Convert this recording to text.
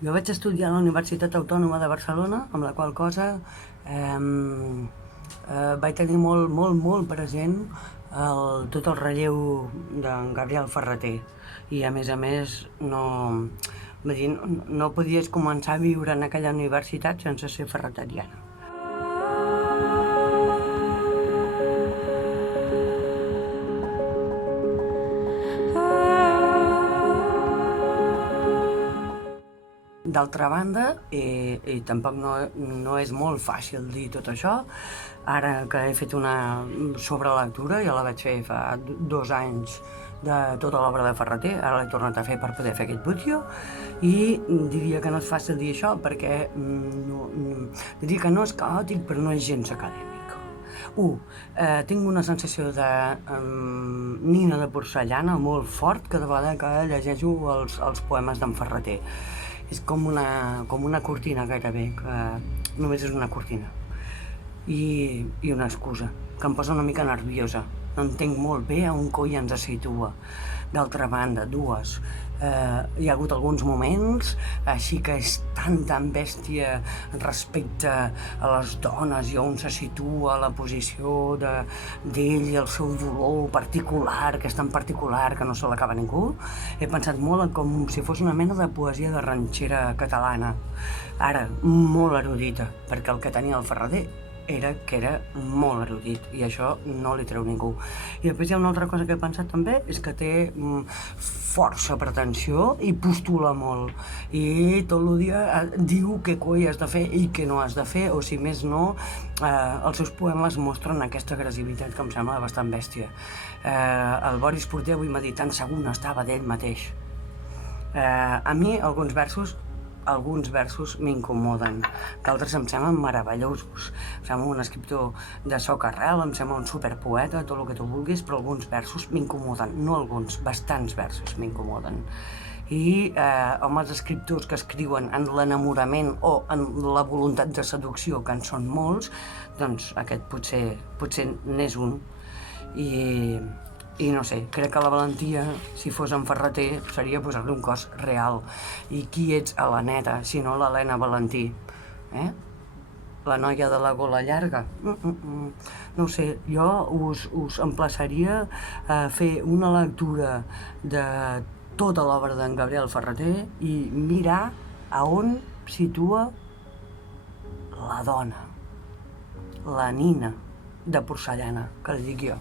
Jo vaig estudiar a la Universitat Autònoma de Barcelona, amb la qual cosa vaig tenir molt present tot el relleu d'en Gabriel Ferrater. I a més no, vull dir, no podies començar a viure en aquella universitat sense ser ferreteriana. D'altra banda, i tampoc no és molt fàcil dir tot això, ara que he fet una sobrelectura, ja la vaig fer fa 2 anys, de tota l'obra de Ferrater, ara l'he tornat a fer per poder fer aquest vídeo, i diria que no és fàcil dir això perquè diria que no és caòtic però no és gens acadèmic. Tinc una sensació de nina de porcellana molt fort cada vegada que llegeixo els poemes d'en Ferrater. És com una cortina gairebé, que només és una cortina. I una excusa, que em posa una mica nerviosa. No entenc molt bé a on coi ens situa. D'altra banda, hi ha hagut alguns moments així que és tan bèstia respecte a les dones i on se situa la posició d'ell i el seu dolor particular, que és tan particular que no se l'acaba ningú. He pensat molt com si fos una mena de poesia de ranxera catalana, ara molt erudita, perquè el que tenia el Ferrater era que era molt erudit, i això no li treu ningú. I després hi ha una altra cosa que he pensat també, és que té força pretensió i postula molt, i tot el dia diu què coi has de fer i què no has de fer, o si més no, els seus poemes mostren aquesta agressivitat que em sembla bastant bèstia. El Boris Porter avui m'ha dit tan segur no estava d'ell mateix. A mi alguns versos m'incomoden, d'altres em semblen meravellosos. Em sembla un escriptor de socarrel, em sembla un superpoeta, tot el que tu vulguis, però alguns versos m'incomoden, no alguns, bastants versos m'incomoden. I els escriptors que escriuen en l'enamorament o en la voluntat de seducció, que en són molts, doncs aquest potser n'és un. I no sé, crec que la valentia, si fos en Ferrater, seria posar-li un cos real. I qui ets a la neta, si no l'Helena Valentí? La noia de la gola llarga? No ho sé, jo us emplaçaria a fer una lectura de tota l'obra d'en Gabriel Ferrater i mirar a on situa la dona, la nina de porcellana, que li dic jo.